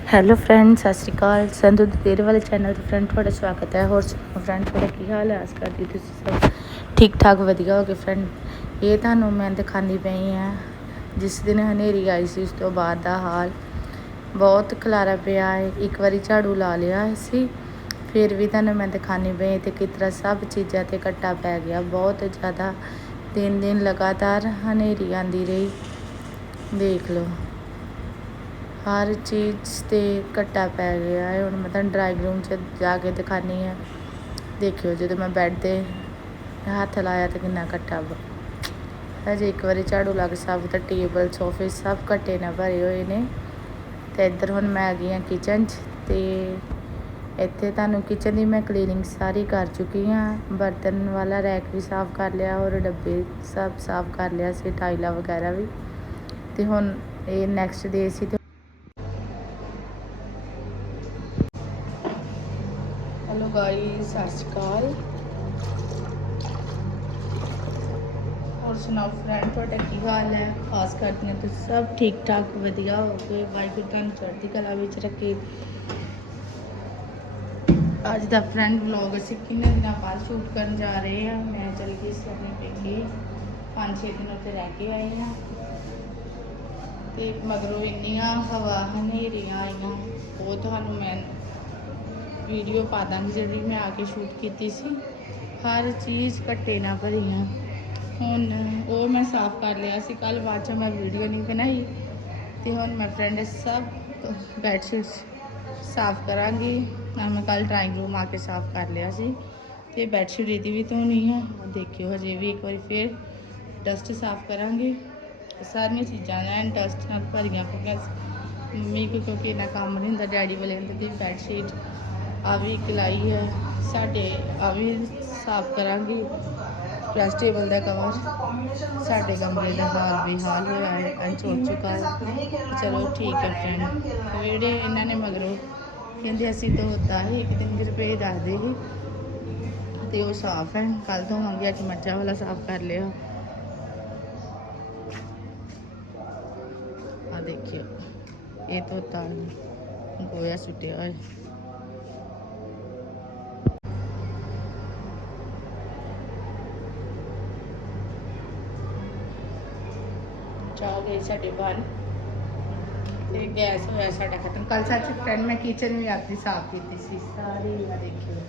Hello friend ਸਤਿ ਸ਼੍ਰੀ ਅਕਾਲ। ਸੰਧੂ ਦੀ ਤੇਰੇ ਵਾਲੇ ਚੈਨਲ ਤੇ ਫਰੈਂਡ ਤੁਹਾਡਾ ਸਵਾਗਤ ਹੈ। ਹੋਰ ਫਰੈਂਡ ਤੁਹਾਡਾ ਕੀ ਹਾਲ ਹੈ? ਆਸ ਕਰਦੀ ਤੁਸੀਂ ਸਭ ਠੀਕ ਠਾਕ, ਵਧੀਆ ਹੋਗੇ ਫਰੈਂਡ ਇਹ ਤੁਹਾਨੂੰ ਮੈਂ ਦਿਖਾਉਂਦੀ ਪਈ ਆ ਜਿਸ ਦਿਨ ਹਨੇਰੀ ਆਈ ਸੀ, ਉਸ ਤੋਂ ਬਾਅਦ ਦਾ ਹਾਲ। ਬਹੁਤ ਖਲਾਰਾ ਪਿਆ ਹੈ। ਇੱਕ ਵਾਰੀ ਝਾੜੂ ਲਾ ਲਿਆ ਸੀ, ਫਿਰ ਵੀ ਤੁਹਾਨੂੰ ਮੈਂ ਦਿਖਾਉਂਦੀ ਪਈ ਤੇ ਕਿਸ ਤਰ੍ਹਾਂ ਸਭ ਚੀਜ਼ਾਂ ਤੇ ਕੱਟਾ ਪੈ ਗਿਆ। ਬਹੁਤ ਜ਼ਿਆਦਾ ਤਿੰਨ ਦਿਨ ਲਗਾਤਾਰ ਹਨੇਰੀ ਆਂਦੀ ਰਹੀ। ਦੇਖ ਲਓ। ਹਰ ਚੀਜ਼ ਤੇ ਘੱਟਾ ਪੈ ਗਿਆ ਹੈ। ਹੁਣ ਮੈਂ ਤੁਹਾਨੂੰ ਡਰਾਇੰਗ ਰੂਮ 'ਚ ਜਾ ਕੇ ਦਿਖਾਉਂਦੀ ਹਾਂ। ਦੇਖਿਓ ਜਦੋਂ ਮੈਂ ਬੈੱਡ ਤੇ ਹੱਥ ਲਾਇਆ ਤਾਂ ਕਿੰਨਾ ਘੱਟਾ ਵਾ। ਹਜੇ ਇੱਕ ਵਾਰੀ ਝਾੜੂ ਲੱਗ ਕੇ ਸਭ ਤਾਂ ਟੇਬਲ ਸੋਫੇ ਸਭ ਘੱਟੇ ਨਾਲ ਭਰੇ ਹੋਏ ਨੇ। ਤੇ ਇੱਧਰ ਹੁਣ ਮੈਂ ਆ ਗਈ ਹਾਂ ਕਿਚਨ 'ਚ ਤੇ ਇੱਥੇ ਤੁਹਾਨੂੰ ਕਿਚਨ ਦੀ ਮੈਂ ਕਲੀਨਿੰਗ ਸਾਰੀ ਕਰ ਚੁੱਕੀ ਹਾਂ। ਬਰਤਨ ਵਾਲਾ ਰੈਕ ਵੀ ਸਾਫ਼ ਕਰ ਲਿਆ ਔਰ ਡੱਬੇ ਸਭ ਸਾਫ਼ ਕਰ ਲਿਆ ਸੀ, ਟਾਈਲਾਂ ਵਗੈਰਾ ਵੀ। ਤੇ ਹੁਣ ਇਹ ਨੈਕਸਟ ਡੇ ਸੀ ਹੈਲੋ ਗਾਇਸ, ਸਤਿ ਸ਼੍ਰੀ ਅਕਾਲ। ਹੋਰ ਸੁਣਾਓ ਫਰੈਂਡ ਤੁਹਾਡਾ ਕੀ ਹਾਲ ਹੈ? ਖਾਸ ਕਰਕੇ ਨੇ ਤੁਸੀਂ ਸਭ ਠੀਕ ਠਾਕ ਵਧੀਆ ਹੋ ਗਏ। ਵਾਹਿਗੁਰੂ ਤੁਹਾਨੂੰ ਚੜ੍ਹਦੀ ਕਲਾ ਵਿੱਚ ਰੱਖੇ। ਅੱਜ ਦਾ ਫਰੈਂਡ ਵਲੌਗ ਅਸੀਂ ਕਿੰਨੇ ਦਿਨਾਂ ਬਾਅਦ ਸ਼ੂਟ ਕਰਨ ਜਾ ਰਹੇ ਹਾਂ। ਮੈਂ ਚਲ ਗਈ ਸੀ ਆਪਣੇ ਪੇਕੇ। ਪੰਜ ਛੇ ਦਿਨ ਉੱਥੇ ਰਹਿ ਕੇ ਆਏ ਹਾਂ। ਤੇ ਮਗਰੋਂ ਇੰਨੀਆਂ ਹਵਾ ਹਨੇਰੀਆਂ ਆਈਆਂ। ਉਹ ਤੁਹਾਨੂੰ ਮੈਂ ਵੀਡੀਓ ਪਾ ਦਾਂਗੀ ਜਿਹੜੀ ਮੈਂ ਆ ਕੇ ਸ਼ੂਟ ਕੀਤੀ ਸੀ। ਹਰ ਚੀਜ਼ ਘੱਟੇ ਨਾ ਭਰੀਆਂ। ਹੁਣ ਉਹ ਮੈਂ ਸਾਫ਼ ਕਰ ਲਿਆ ਸੀ। ਕੱਲ ਬਾਅਦ ਚ ਮੈਂ ਵੀਡੀਓ ਨਹੀਂ ਬਣਾਈ। ਤੇ ਹੁਣ ਮੈਂ ਫਰੈਂਡ ਸਭ ਬੈੱਡ ਸ਼ੀਟਸ ਸਾਫ਼ ਕਰਾਂਗੀ। ਨਾ ਮੈਂ ਕੱਲ ਡਰਾਇੰਗ ਰੂਮ ਆ ਕੇ ਸਾਫ਼ ਕਰ ਲਿਆ ਸੀ। ਤੇ ਬੈੱਡ ਸ਼ੀਟ ਇਹਦੀ ਵੀ ਧੋਣੀ ਹੈ ਦੇਖਿਓ ਹਜੇ ਵੀ ਇੱਕ ਵਾਰੀ ਫੇਰ ਡਸਟ ਸਾਫ਼ ਕਰਾਂਗੇ। ਸਾਰੀਆਂ ਚੀਜ਼ਾਂ ਐਨ ਡਸਟ ਨਾਲ ਭਰੀਆਂ ਪਈਆਂ ਮੰਮੀ ਕੋ ਕਿਉਂਕਿ ਇੰਨਾ ਕੰਮ ਨਹੀਂ ਹੁੰਦਾ, ਡੈਡੀ ਵਾਲੇ ਹੁੰਦੇ ਤੇ ਬੈੱਡ ਸ਼ੀਟ ਆ ਵੀ ਕਲਾਈ ਹੈ, ਸਾਡੇ ਆ ਵੀ ਸਾਫ਼ ਕਰਾਂਗੀ ਪ੍ਰੈਸ ਟੇਬਲ ਦਾ ਕਵਰ ਸਾਡੇ ਕਮਰੇ ਦਾ ਹਾਲ ਵੀ ਹਾਲ ਹੋਇਆ ਹੈ ਅੰਚ ਹੋ ਚੁੱਕਾ ਹੈ। ਚਲੋ ਠੀਕ ਹੈ ਫਰੈਂਡ ਜਿਹੜੇ ਇਹਨਾਂ ਨੇ ਮਗਰੋਂ ਕਹਿੰਦੇ ਅਸੀਂ ਧੋਤਾ ਹੈ ਇੱਕ ਦਿਨ ਰੁਪਏ ਦੱਸਦੇ ਸੀ ਤੇ ਉਹ ਸਾਫ਼ ਹੈ ਕੱਲ ਧੋਵਾਂਗੇ ਅੱਜ ਮੱਝਾਂ ਵਾਲਾ ਸਾਫ਼ ਕਰ ਲਿਆ। ਆ ਦੇਖਿਓ, ਇਹ ਧੋਤਾ ਗੋਇਆ ਸੁੱਟਿਆ ਹੋਇਆ। ਚਾਹ ਗਈ ਸਾਡੇ ਬਾਹਰ ਤੇ ਗੈਸ ਹੋਇਆ ਸਾਡਾ ਖਤਮ। ਕੱਲ ਸੱਚ ਫਰੈਂਡ ਮੈਂ ਕਿਚਨ ਵੀ ਆਪਣੀ ਸਾਫ਼ ਕੀਤੀ ਸੀ। ਸਾਰੇ ਆ ਦੇਖਿਓ।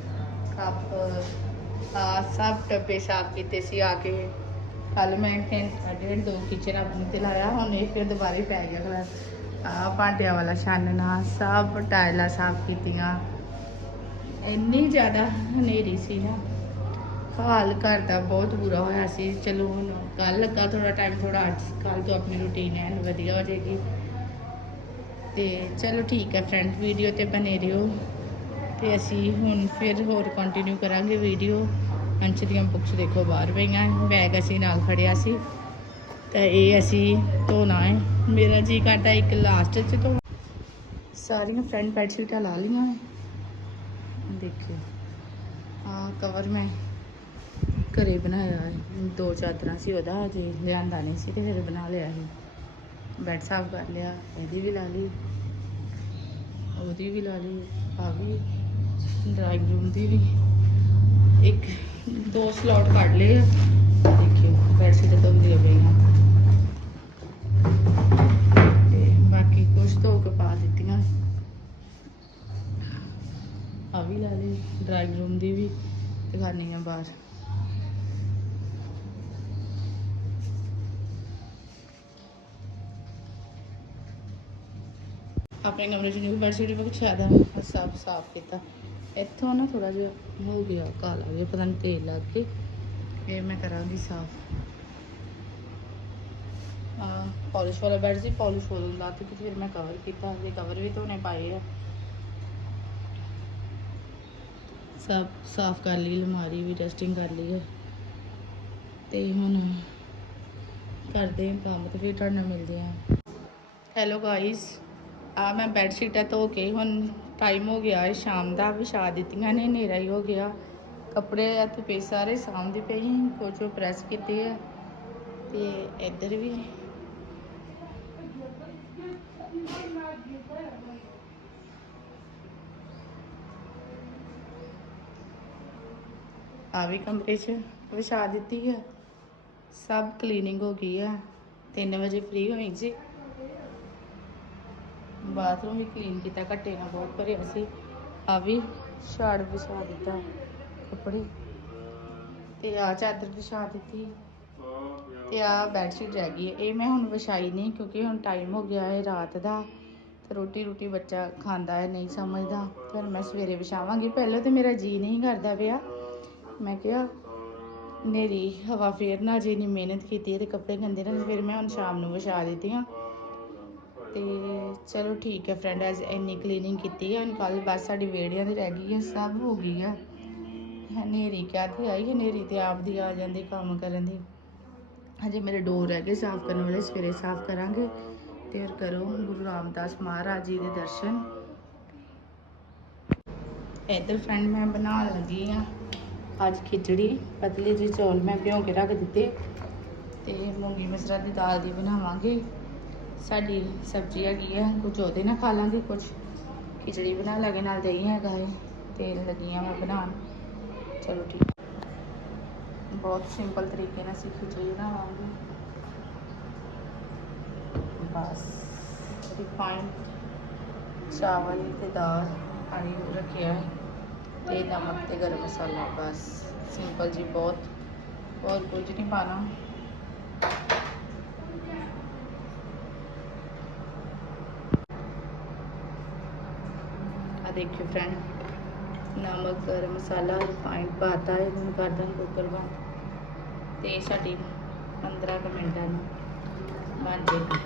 ਕੱਪ ਆ ਸਭ ਡੱਬੇ ਸਾਫ਼ ਕੀਤੇ ਸੀ ਆ ਕੇ। ਕੱਲ ਮੈਂ ਘੰਟਾ ਡੇਢ ਦੋ ਕਿਚਨ ਆਪਣੀ ਤੇ ਲਾਇਆ। ਹੁਣ ਇਹ ਫਿਰ ਦੁਬਾਰੇ ਪੈ ਗਿਆ ਖਲਾ ਆ ਭਾਂਡਿਆਂ ਵਾਲਾ ਛਾਨਣਾ ਸਭ ਟਾਇਲਾਂ ਸਾਫ਼ ਕੀਤੀਆਂ। ਇੰਨੀ ਜ਼ਿਆਦਾ ਹਨੇਰੀ ਸੀ ਨਾ। ਹਾਲ ਘਰ ਦਾ ਬਹੁਤ ਬੁਰਾ ਹੋਇਆ ਸੀ। ਚਲੋ ਹੁਣ ਕੱਲ ਲੱਗਾ ਥੋੜਾ ਟਾਈਮ ਥੋੜਾ ਅੱਜ ਕੱਲ ਤੋਂ ਆਪਣੀ ਰੁਟੀਨ ਐਨ ਵਧੀਆ ਹੋ ਜਾਏਗੀ। ਤੇ ਚਲੋ ਠੀਕ ਹੈ ਫਰੈਂਡ ਵੀਡੀਓ ਤੇ ਬਨੇ ਰਹੋ। ਤੇ ਅਸੀਂ ਹੁਣ ਫਿਰ ਹੋਰ ਕੰਟੀਨਿਊ ਕਰਾਂਗੇ ਵੀਡੀਓ ਅੰਸ਼ ਦੀਆਂ ਬੁੱਕਸ ਦੇਖੋ ਬਾਹਰ ਪਈਆਂ ਬੈਗ ਅਸੀਂ ਨਾਲ ਖੜਿਆ ਸੀ। ਤਾਂ ਇਹ ਅਸੀਂ ਧੋਣਾ ਹੈ ਮੇਰਾ ਜੀ ਕਰਦਾ ਇੱਕ ਲਾਸਟ ਚ ਧੋ। ਸਾਰੀਆਂ ਫਰੈਂਡ ਬੈਡ ਸ਼ੀਟਾਂ ਲਾ ਲਈਆਂ ਹੈ ਦੇਖਿਓ। ਆ ਕਵਰ ਮੈਂ ਘਰੇ ਬਣਾਇਆ ਹੈ ਦੋ ਚਾਦਰਾਂ ਸੀ ਉਹਦਾ ਅਜੇ ਲਿਆਂਦਾ ਨਹੀਂ ਸੀ ਤੇ ਫਿਰ ਬਣਾ ਲਿਆ ਸੀ। ਬੈੱਡ ਸਾਫ਼ ਕਰ ਲਿਆ, ਇਹਦੀ ਵੀ ਲਾ ਲਈ, ਉਹਦੀ ਵੀ ਲਾ ਲਈ, ਆ ਵੀ, ਡਰਾਇੰਗ ਰੂਮ ਦੀ ਵੀ। ਇੱਕ, ਦੋ ਸਲੋਟ ਕੱਢ ਲਏ ਆ। ਦੇਖਿਓ ਬੈੱਡ ਸ਼ੀਟ ਧੋਂਦੀਆਂ ਪਈਆਂ। ਤੇ ਬਾਕੀ ਕੁਛ ਧੋ ਕੇ ਪਾ ਦਿੱਤੀਆਂ। ਆ ਵੀ ਲਾ ਲਈ ਡਰਾਇੰਗ ਰੂਮ ਦੀ ਵੀ ਦਿਖਾਨੀ ਆ ਬਾਹਰ। ਆਪਣੇ ਕਮਰੇ 'ਚ ਨਿਊ ਬੈਡਸ਼ੀਟ ਵੀ ਜ਼ਿਆਦਾ ਸਭ ਸਾਫ਼ ਕੀਤਾ। ਇੱਥੋਂ ਨਾ ਥੋੜਾ ਜਿਹਾ ਹੋ ਗਿਆ, ਕਾਲਾ ਜਿਹਾ ਪਤਾ ਨਹੀਂ ਤੇਲ ਲੱਗ ਕੇ। ਇਹ ਮੈਂ ਕਰਾਂਗੀ ਸਾਫ਼। ਆ ਪਾਲਿਸ਼ ਵਾਲਾ ਬੈਡ ਸੀ ਪਾਲਿਸ਼ ਵਾਲਾ ਲਾ ਕੇ ਫਿਰ ਮੈਂ ਕਵਰ ਕੀਤਾ। ਇਹ ਕਵਰ ਵੀ ਧੋਣੇ ਪਾਏ ਆ। ਸਭ ਸਾਫ਼ ਕਰ ਲਈ, ਅਲਮਾਰੀ ਵੀ ਡਸਟਿੰਗ ਕਰ ਲਈ ਹੈ ਤੇ ਹੁਣ ਕਰਦੇ ਹਾਂ ਕੰਮ ਤੇ ਫਿਰ ਤੁਹਾਡੇ ਨਾਲ ਮਿਲਦੇ ਹਾਂ। ਹੈਲੋ ਗਾਇਸ ਆ ਮੈਂ ਬੈੱਡ ਸ਼ੀਟਾਂ ਧੋ ਕੇ ਹੁਣ ਟਾਈਮ ਹੋ ਗਿਆ ਹੈ ਸ਼ਾਮ ਦਾ ਵਿਛਾ ਦਿੱਤੀਆਂ ਨੇ, ਹਨੇਰਾ ਹੀ ਹੋ ਗਿਆ। ਕੱਪੜੇ ਆ ਪੇ ਸਾਰੇ ਸਾਂਭਦੀ ਪਈ ਕੁਝ ਪ੍ਰੈਸ ਕੀਤੀ ਹੈ ਤੇ ਇੱਧਰ ਵੀ। ਆ ਵੀ ਕਮਰੇ 'ਚ ਵਿਛਾ ਦਿੱਤੀ ਹੈ ਸਭ ਕਲੀਨਿੰਗ ਹੋ ਗਈ ਹੈ 3 ਵਜੇ ਫ੍ਰੀ ਹੋਈ ਜੀ। ਬਾਥਰੂਮ ਵੀ ਕਲੀਨ ਕੀਤਾ ਘੱਟੇ ਨਾਲ ਬਹੁਤ ਭਰਿਆ ਸੀ। ਆ ਵੀ ਛਾੜ ਵਿਛਾ ਦਿੱਤਾ ਕੱਪੜੇ। ਤੇ ਆ ਚਾਦਰ ਵਿਛਾ ਦਿੱਤੀ। ਤੇ ਆ ਬੈਡਸ਼ੀਟ ਰਹਿ ਗਈ। ਇਹ ਮੈਂ ਹੁਣ ਵਿਛਾਈ ਨਹੀਂ ਕਿਉਂਕਿ ਹੁਣ ਟਾਈਮ ਹੋ ਗਿਆ ਹੈ ਰਾਤ ਦਾ। ਤੇ ਰੋਟੀ ਰੋਟੀ ਬੱਚਾ ਖਾਂਦਾ ਹੈ, ਨਹੀਂ ਸਮਝਦਾ। ਫਿਰ ਮੈਂ ਸਵੇਰੇ ਵਿਛਾਵਾਂਗੀ। ਪਹਿਲਾਂ ਤੇ ਮੇਰਾ ਜੀ ਨਹੀਂ ਕਰਦਾ ਪਿਆ। ਮੈਂ ਕਿਹਾ ਨੇਰੀ ਹਵਾ ਫੇਰ ਨਾ ਜੇ ਨਹੀਂ ਮਿਹਨਤ ਕੀਤੀ ਹੈ ਤੇ ਕੱਪੜੇ ਗੰਦੇ ਨਾ ਫਿਰ ਮੈਂ ਹੁਣ ਸ਼ਾਮ ਨੂੰ ਵਿਛਾ ਦਿੱਤੀ ਹਾਂ ਤੇ ਚਲੋ ਠੀਕ ਹੈ ਫਰੈਂਡ ਅੱਜ ਇੰਨੀ ਕਲੀਨਿੰਗ ਕੀਤੀ ਹੈ ਹੁਣ ਕੱਲ ਬਸ ਸਾਡੀ ਵੇੜਿਆਂ ਦੀ ਰਹਿ ਗਈ ਹੈ ਸਭ ਹੋ ਗਈ ਹੈ, ਹਨੇਰੀ ਕਿਆ ਤੇ ਆਈ, ਹਨੇਰੀ ਤੇ ਆਪਦੀ ਆ ਜਾਂਦੀ ਕੰਮ ਕਰਨ ਦੀ। ਹਜੇ ਮੇਰੇ ਡੋਰ ਰਹਿ ਗਏ ਸਾਫ਼ ਕਰਨ ਵਾਲੇ, ਸਵੇਰੇ ਸਾਫ਼ ਕਰਾਂਗੇ। ਤੇ ਫਿਰ ਕਰੋ ਗੁਰੂ ਰਾਮਦਾਸ ਮਹਾਰਾਜ ਜੀ ਦੇ ਦਰਸ਼ਨ। ਇੱਧਰ ਫਰੈਂਡ ਮੈਂ ਬਣਾਉਣ ਲੱਗੀ ਆ ਅੱਜ ਖਿਚੜੀ, ਪਤਲੀ ਜਿਹੀ ਚੌਲ ਮੈਂ ਭਿਉਂ ਕੇ ਰੱਖ ਦਿੱਤੇ। ਤੇ ਮੂੰਗੀ ਮਸਰਾ ਦੀ ਦਾਲ ਦੀ ਬਣਾਵਾਂਗੇ। ਸਾਡੀ ਸਬਜ਼ੀ ਹੈਗੀ ਆ ਕੁਝ ਉਹਦੇ ਨਾਲ ਖਾ ਲਾਂਗੇ ਕੁਝ ਖਿਚੜੀ ਬਣਾ ਲਾਂਗੇ, ਨਾਲ ਦਹੀਂ ਹੈਗਾ ਹੈ ਤੇਲ ਲੱਗੀਆਂ ਮੈਂ ਬਣਾਉਣ। ਚਲੋ ਠੀਕ। ਬਹੁਤ ਸਿੰਪਲ ਤਰੀਕੇ ਨਾਲ ਅਸੀਂ ਖਿਚੜੀ ਬਣਾਵਾਂਗੇ। ਬਸ ਰਿਫਾਈਂਡ ਚਾਵਲ ਤੇ ਦਾਲ ਪਾਣੀ ਰੱਖਿਆ ਹੈ। ਤੇ ਨਮਕ ਤੇ ਗਰਮ ਮਸਾਲਾ, ਬਸ। ਸਿੰਪਲ ਜੀ ਬਹੁਤ। ਹੋਰ ਕੁਝ ਨਹੀਂ ਪਾਣਾ ਆ ਦੇਖਿਓ ਫਰੈਂਡ ਨਮਕ, ਗਰਮ ਮਸਾਲਾ ਰਿਫਾਈਂਡ ਪਾਤਾ ਹੈ ਹੁਣ ਕਰਦਾ ਕੁੱਕਰ ਬੰਦ ਤੇ ਸਾਡੀ 15 ਕੁ ਮਿੰਟਾਂ ਨੂੰ ਬਣ ਜਾਏਗੀ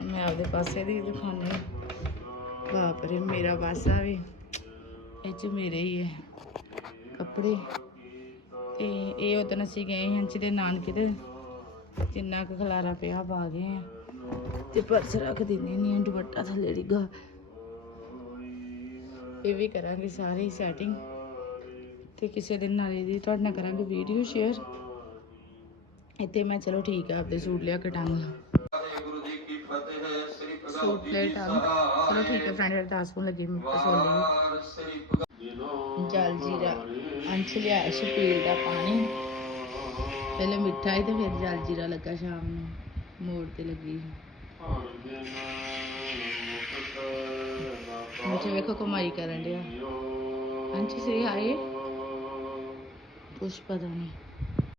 ਮੈਂ ਆਪਦੇ ਪਾਸੇ ਦੀ ਦਿਖਾਉਂਦੀ ਬਾਪ ਰੇ, ਮੇਰਾ ਪਾਸਾ ਵੀ ਇਹ ਚ ਮੇਰੇ ਹੀ ਹੈ। ਕੱਪੜੇ। ਤੇ ਇਹ ਉਦੋਂ ਅਸੀਂ ਗਏ ਹਾਂ ਜਿਹਦੇ ਨਾਨਕੇ ਤੇ। ਜਿੰਨਾ ਕੁ ਖਲਾਰਾ ਪਿਆ ਪਾ ਗਏ ਆ। ਤੇ ਪਰਸ ਰੱਖ ਦਿੰਦੇ ਨਹੀਂ ਦੁਪੱਟਾ ਥੱਲੇ ਡਿੱਗਾ। ਇਹ ਵੀ ਕਰਾਂਗੇ ਸਾਰੀ ਸੈਟਿੰਗ ਤੇ ਕਿਸੇ ਦਿਨ ਨਾਲ ਇਹਦੀ ਤੁਹਾਡੇ ਨਾਲ ਕਰਾਂਗੇ ਵੀਡੀਓ ਸ਼ੇਅਰ ਇੱਥੇ ਮੈਂ ਚਲੋ ਠੀਕ ਆ ਆਪਦੇ ਸੂਟ ਲਿਆ ਕੇ ਟੰਗ ਲਾ। ਵਾਹਿਗੁਰੂ ਜੀ ਕੀ ਫਤਿਹ ਸ੍ਰੀ ਸੂਟ ਲੈ ਟੰਗ ਚਲੋ ਠੀਕ ਹੈ ਫਰੈਂਡ ਅਰਦਾਸ ਹੋਣ ਲੱਗੀ ਮੈਂ ਸੋਲੀ ਜਲ ਜੀਰਾ ਅੰਸ਼ ਲਿਆ ਛਪੀਲ ਦਾ ਪਾਣੀ। ਪਹਿਲੇ ਮਿੱਠਾ ਹੀ ਤੇ ਫਿਰ ਜਲ ਜੀਰਾ ਲੱਗਾ ਸ਼ਾਮ ਨੂੰ, ਮੋੜ ਤੇ ਲੱਗੀ। ਮੁਝੇ ਵੇਖੋ ਕਮਾਈ ਕਰਨ ਡਿਆ। ਅੰਸ਼ ਸੇ ਆਏ? ਕੁਛ ਪਤਾ ਨਹੀਂ।